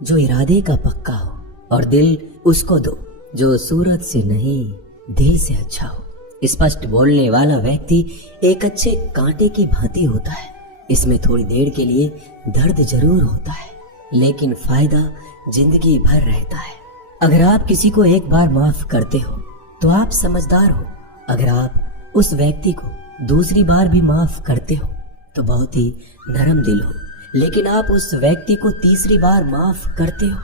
जो इरादे का पक्का हो, और दिल उसको दो जो सूरत से नहीं दिल से अच्छा हो। स्पष्ट बोलने वाला व्यक्ति एक अच्छे कांटे की भांति होता है। इसमें थोड़ी देर के लिए दर्द जरूर होता है, लेकिन फायदा जिंदगी भर रहता है। अगर आप किसी को एक बार माफ करते हो तो आप समझदार हो। अगर आप उस व्यक्ति को दूसरी बार भी माफ करते हो तो बहुत ही नरम दिल हो। लेकिन आप उस व्यक्ति को तीसरी बार माफ करते हो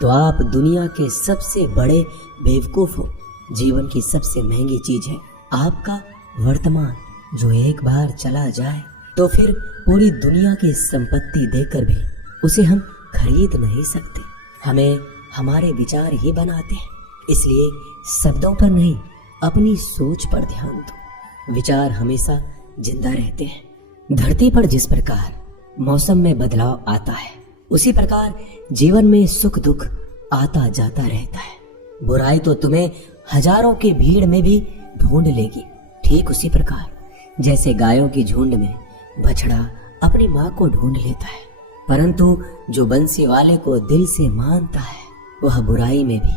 तो आप दुनिया के सबसे बड़े बेवकूफ हो। जीवन की सबसे महंगी चीज है आपका वर्तमान, जो एक बार चला जाए तो फिर पूरी दुनिया की संपत्ति देकर भी उसे हम खरीद नहीं सकते। हमें हमारे विचार ही बनाते हैं, इसलिए शब्दों पर नहीं अपनी सोच पर ध्यान दो। विचार हमेशा जिंदा रहते हैं। धरती पर जिस प्रकार मौसम में बदलाव आता है, उसी प्रकार जीवन में सुख दुख आता जाता रहता है। बुराई तो तुम्हें हजारों की भीड़ में भी ढूंढ लेगी, ठीक उसी प्रकार जैसे गायों की झुंड में बछड़ा अपनी माँ को ढूंढ लेता है। परंतु जो बंसी वाले को दिल से मानता है, वह बुराई में भी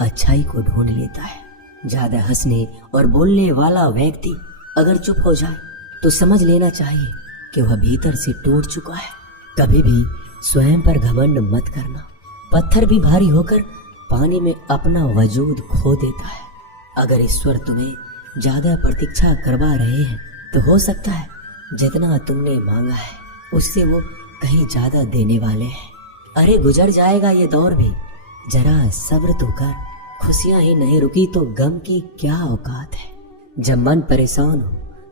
अच्छाई को ढूंढ लेता है। ज्यादा हंसने और बोलने वाला व्यक्ति अगर चुप हो जाए तो समझ लेना चाहिए कि वह भीतर से टूट चुका है। कभी भी स्वयं पर घमंड मत करना। पत्थर भी भारी होकर पानी में अपना वजूद खो देता है। अगर ईश्वर तुम्हें ज्यादा प्रतीक्षा करवा रहे हैं तो हो सकता है जितना तुमने मांगा है उससे वो कहीं ज्यादा देने वाले हैं। अरे गुजर जाएगा ये दौर भी, जरा सब्र तो कर। खुशियां ही नहीं रुकी तो गम की क्या औकात है। जब मन परेशान हो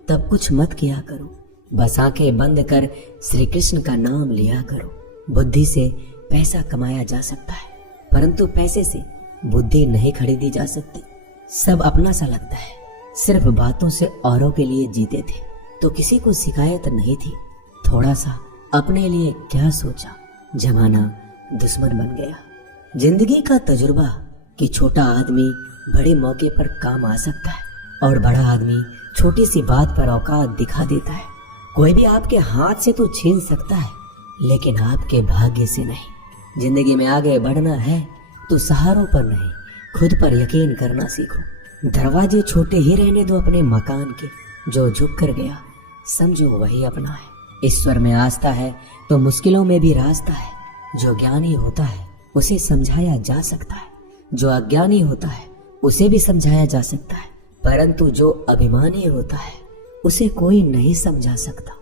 तब कुछ मत किया करो, बस आंखें बंद कर श्री कृष्ण का नाम लिया करो। बुद्धि से पैसा कमाया जा सकता है, परंतु पैसे से बुद्धि नहीं खरीदी जा सकती। सब अपना सा लगता है। सिर्फ बातों से औरों के लिए जीते थे तो किसी को शिकायत नहीं थी। थोड़ा सा अपने लिए क्या सोचा, जमाना दुश्मन बन गया। जिंदगी का तजुर्बा कि छोटा आदमी बड़े मौके पर काम आ सकता है और बड़ा आदमी छोटी सी बात पर औकात दिखा देता है। कोई भी आपके हाथ से तो छीन सकता है, लेकिन आपके भाग्य से नहीं। जिंदगी में आगे बढ़ना है तो सहारों पर नहीं, खुद पर यकीन करना सीखो। दरवाजे छोटे ही रहने दो अपने मकान के। जो झुक कर गया समझो वही अपना है। ईश्वर में आस्था है तो मुश्किलों में भी रास्ता है। जो ज्ञानी होता है उसे समझाया जा सकता है, जो अज्ञानी होता है उसे भी समझाया जा सकता है, परंतु जो अभिमानी होता है उसे कोई नहीं समझा सकता।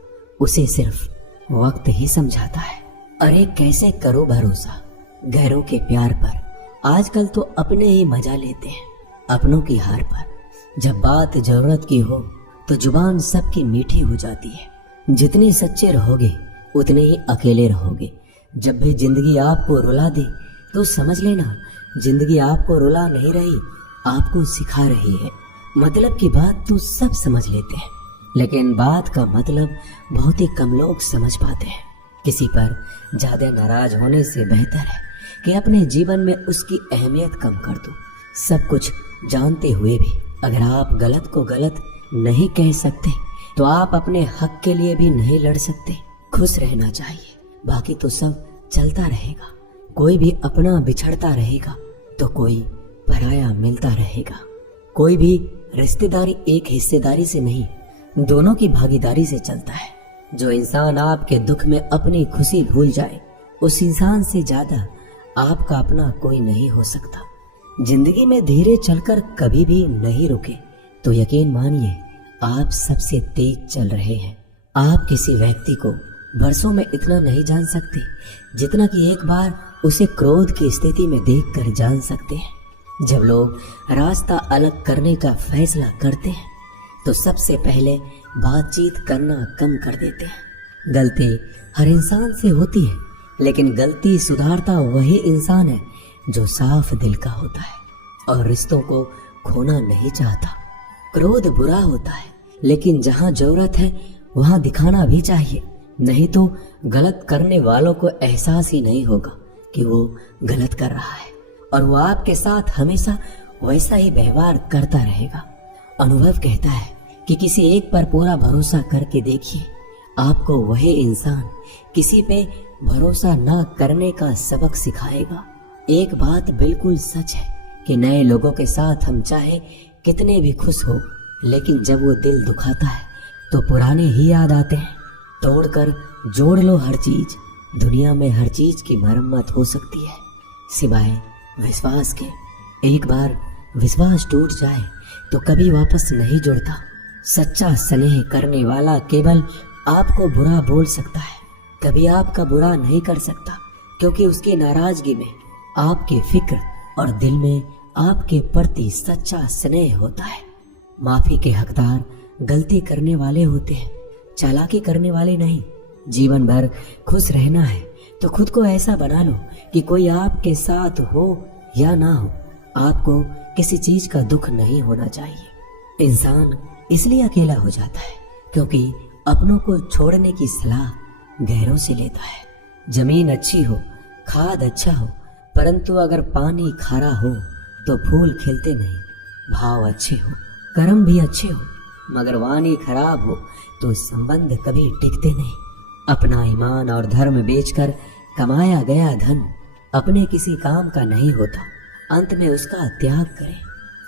उसे सिर्फ वक्त ही समझाता है। अरे कैसे करो भरोसा गैरों के प्यार पर। आजकल तो अपने ही मजा लेते हैं अपनों की हार पर। जब बात जरूरत की हो तो जुबान सबकी मीठी हो जाती है। जितने सच्चे रहोगे उतने ही अकेले रहोगे। जब भी जिंदगी आपको रुला दे तो समझ लेना जिंदगी आपको रुला नहीं रही, आपको सिखा रही है। मतलब की बात तो सब समझ लेते हैं, लेकिन बात का मतलब बहुत ही कम लोग समझ पाते हैं। किसी पर ज्यादा नाराज होने से बेहतर है कि अपने जीवन में उसकी अहमियत कम कर दो। सब कुछ जानते हुए भी अगर आप गलत को गलत नहीं कह सकते तो आप अपने हक के लिए भी नहीं लड़ सकते। खुश रहना चाहिए, बाकी तो सब चलता रहेगा। कोई भी अपना बिछड़ता रहेगा तो कोई पराया मिलता रहेगा। कोई भी रिश्तेदारी एक हिस्सेदारी से नहीं, दोनों की भागीदारी से चलता है। जो इंसान आपके दुख में अपनी खुशी भूल जाए, उस इंसान से ज्यादा आपका अपना कोई नहीं हो सकता। जिंदगी में धीरे चलकर कभी भी नहीं रुके तो यकीन मानिए आप सबसे तेज चल रहे हैं। आप किसी व्यक्ति को बरसों में इतना नहीं जान सकते जितना कि एक बार उसे क्रोध की स्थिति में देखकर जान सकते हैं। जब लोग रास्ता अलग करने का फैसला करते हैं तो सबसे पहले बातचीत करना कम कर देते हैं। गलती हर इंसान से होती है, लेकिन गलती सुधारता वही इंसान है जो साफ दिल का होता है और रिश्तों को खोना नहीं चाहता। क्रोध बुरा होता है, लेकिन जहाँ जरूरत है वहाँ दिखाना भी चाहिए, नहीं तो गलत करने वालों को एहसास ही नहीं होगा कि वो गलत कर रहा है और वो आपके साथ हमेशा वैसा ही व्यवहार करता रहेगा। अनुभव कहता है कि किसी एक पर पूरा भरोसा करके देखिए, आपको वही इंसान किसी पे भरोसा न करने का सबक सिखाएगा। एक बात बिल्कुल सच है कि नए लोगों के साथ हम चाहे कितने भी खुश हो, लेकिन जब वो दिल दुखाता है तो पुराने ही याद आते हैं। तोड़कर जोड़ लो हर चीज, दुनिया में हर चीज की मरम्मत हो सकती है सिवाय विश्वास के। एक बार विश्वास टूट जाए तो कभी वापस नहीं जुड़ता। सच्चा स्नेह करने वाला केवल आपको बुरा बोल सकता है, कभी आपका बुरा नहीं कर सकता, क्योंकि उसकी नाराजगी में आपके फिक्र और दिल में आपके प्रति सच्चा स्नेह होता है। माफी के हकदार गलती करने वाले होते हैं, चालाकी करने वाले नहीं। जीवन भर खुश रहना है तो खुद को ऐसा बना लो कि कोई आपके साथ हो या ना हो, आपको किसी चीज का दुख नहीं होना चाहिए। इंसान इसलिए अकेला हो जाता है क्योंकि अपनों को छोड़ने की सलाह गैरों से लेता है। जमीन अच्छी हो, खाद अच्छा हो, परंतु अगर पानी खारा हो तो फूल खिलते नहीं। भाव अच्छे हो, कर्म भी अच्छे हो, मगर वाणी खराब हो तो संबंध कभी टिकते नहीं। अपना ईमान और धर्म बेचकर कमाया गया धन अपने किसी काम का नहीं होता, अंत में उसका त्याग करें।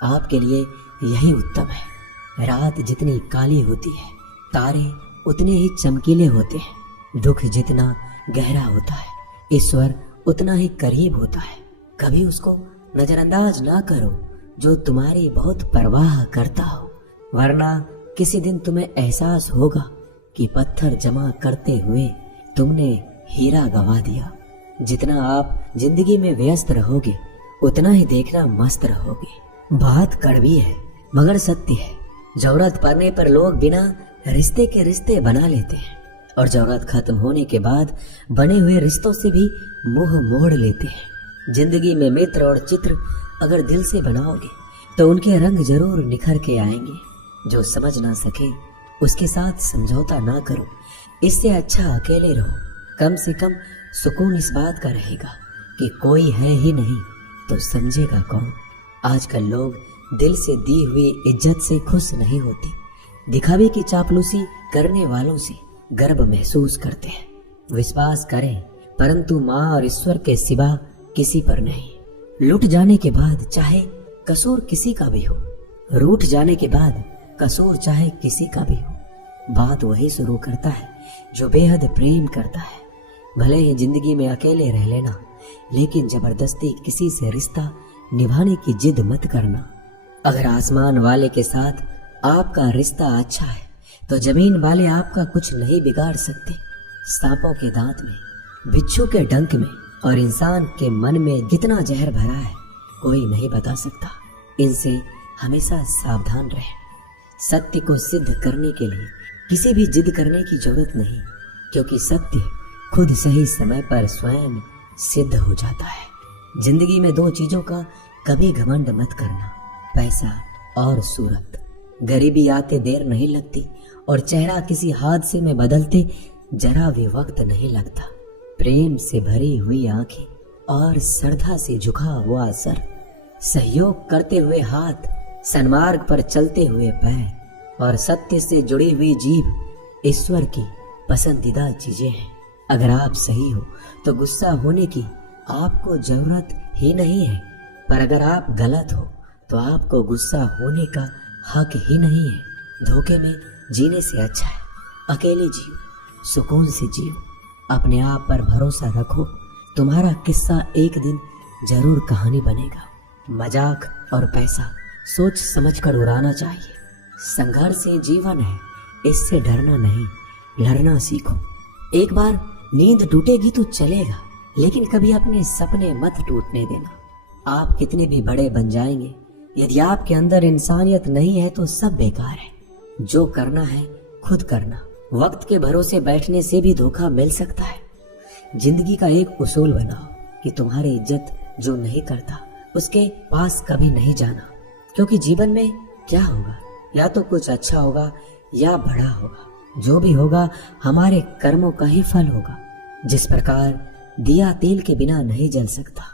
आपके लिए यही उत्तम है। रात जितनी काली होती है, तारे उतने ही चमकीले होते हैं। दुख जितना गहरा होता है, ईश्वर उतना ही करीब होता है। कभी उसको नजरअंदाज ना करो जो तुम्हारी बहुत परवाह करता हो, वरना किसी दिन तुम्हें एहसास होगा कि पत्थर जमा करते हुए तुमने हीरा गवा दिया। जितना आप जिंदगी में व्यस्त रहोगे उतना ही देखना मस्त रहोगे। बात कड़वी है मगर सत्य है। जरूरत पड़ने पर लोग बिना रिश्ते के रिश्ते बना लेते हैं और जरूरत खत्म होने के बाद बने हुए रिश्तों से भी मुंह मोड़ लेते हैं। जिंदगी में मित्र और चित्र अगर दिल से बनाओगे तो उनके रंग जरूर निखर के आएंगे। जो समझ ना सके उसके साथ समझौता ना करो, इससे अच्छा अकेले रहो। कम से कम सुकून इस बात का रहेगा कि कोई है ही नहीं तो समझेगा कौन। आजकल लोग दिल से दी हुई इज्जत से खुश नहीं होते, दिखावे की चापलूसी करने वालों से गर्व महसूस करते हैं। विश्वास करें परंतु माँ और ईश्वर के सिवा किसी पर नहीं। लुट जाने के बाद चाहे कसूर किसी का भी हो, रूठ जाने के बाद कसूर चाहे किसी का भी हो, बात वही शुरू करता है जो बेहद प्रेम करता है। भले ही जिंदगी में अकेले रह लेना, लेकिन जबरदस्ती किसी से रिश्ता निभाने की जिद मत करना। अगर आसमान वाले के साथ आपका रिश्ता अच्छा है तो जमीन वाले आपका कुछ नहीं बिगाड़ सकते। सांपों के दांत में, बिच्छू के डंक में और इंसान के मन में कितना जहर भरा है कोई नहीं बता सकता। इनसे हमेशा सावधान रहें। सत्य को सिद्ध करने के लिए किसी भी जिद करने की जरूरत नहीं, क्योंकि सत्य खुद सही समय पर स्वयं सिद्ध हो जाता है। जिंदगी में दो चीजों का कभी घमंड मत करना, पैसा और सूरत। गरीबी आते देर नहीं लगती और चेहरा किसी हादसे में बदलते जरा भी वक्त नहीं लगता। प्रेम से भरी हुई आंखें और श्रद्धा से झुका हुआ सर, सहयोग करते हुए हाथ, सन्मार्ग पर चलते हुए पैर और सत्य से जुड़ी हुई जीभ ईश्वर की पसंदीदा चीजें हैं। अगर आप सही हो तो गुस्सा होने की आपको जरूरत ही नहीं है, पर अगर आप गलत हो तो आपको गुस्सा होने का हक ही नहीं है। धोखे में जीने से अच्छा है अकेले जियो, सुकून से जियो, अपने आप पर भरोसा रखो। तुम्हारा किस्सा एक दिन जरूर कहानी बनेगा। मजाक और पैसा सोच समझकर उड़ाना चाहिए। संघर्ष से जीवन है, इससे डरना नहीं, लड़ना सीखो। एक बार नींद टूटेगी तो चलेगा, लेकिन कभी अपने सपने मत टूटने देना। आप कितने भी बड़े बन जाएंगे, यदि आपके अंदर इंसानियत नहीं है तो सब बेकार है। जो करना है खुद करना। वक्त के भरोसे बैठने से भी धोखा मिल सकता है। जिंदगी का एक उसूल बनाओ कि तुम्हारी इज्जत जो नहीं करता उसके पास कभी नहीं जाना, क्योंकि जीवन में क्या होगा, या तो कुछ अच्छा होगा या बड़ा होगा। जो भी होगा हमारे कर्मों का ही फल होगा। जिस प्रकार दिया तेल के बिना नहीं जल सकता,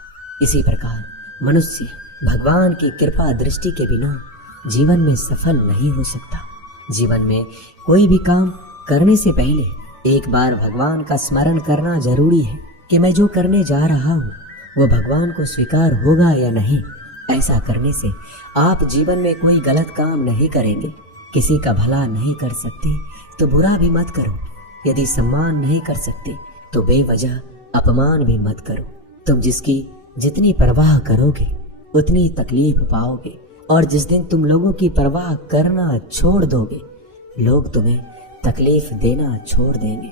इसी प्रकार मनुष्य भगवान की कृपा दृष्टि के बिना जीवन में सफल नहीं हो सकता। जीवन में कोई भी काम करने से पहले एक बार भगवान का स्मरण करना जरूरी है कि मैं जो करने जा रहा हूँ वो भगवान को स्वीकार होगा या नहीं। ऐसा करने से आप जीवन में कोई गलत काम नहीं करेंगे। किसी का भला नहीं कर सकते तो बुरा भी मत करो। यदि सम्मान नहीं कर सकते तो बेवजह अपमान भी मत करो। तुम जिसकी जितनी परवाह करोगे उतनी तकलीफ पाओगे, और जिस दिन तुम लोगों की परवाह करना छोड़ दोगे लोग तुम्हें तकलीफ देना छोड़ देंगे।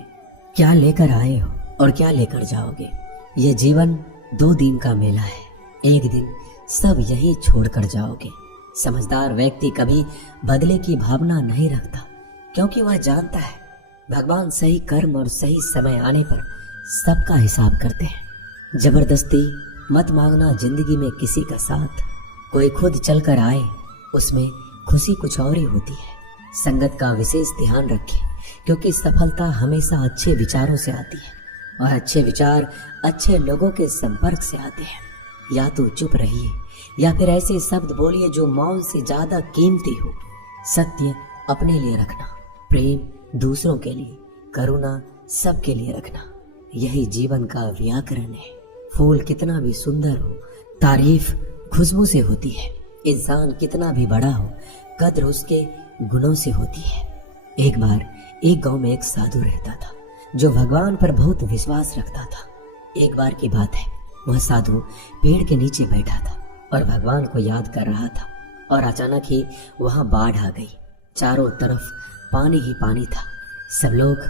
क्या लेकर आए हो और क्या लेकर जाओगे? ये जीवन 2 दिन का मेला है। एक दिन सब यही छोड़कर जाओगे। समझदार व्यक्ति कभी बदले की भावना नहीं रखता, क्योंकि वह जानता है भगवान सही कर्म और सही समय आने पर सबका हिसाब करते हैं। जबरदस्ती मत मांगना जिंदगी में किसी का साथ। कोई खुद चलकर आए उसमें खुशी कुछ और ही होती है। संगत का विशेष ध्यान रखें, क्योंकि सफलता हमेशा अच्छे विचारों से आती है, और अच्छे विचार अच्छे लोगों के संपर्क से आते हैं। या तो चुप रहिए या फिर ऐसे शब्द बोलिए जो मौन से ज्यादा कीमती हो। सत्य अपने लिए रखना, प्रेम दूसरों के लिए, करुणा सबके लिए रखना, यही जीवन का व्याकरण है। फूल कितना भी सुंदर हो, तारीफ खुशबू से होती है। इंसान कितना भी बड़ा हो, कद्र उसके गुणों से होती है। एक बार एक गांव में एक साधु रहता था जो भगवान पर बहुत विश्वास रखता था। एक बार की बात है, वह साधु पेड़ के नीचे बैठा था और भगवान को याद कर रहा था, और अचानक ही वहां बाढ़ आ गई। चारों तरफ पानी ही पानी था। सब लोग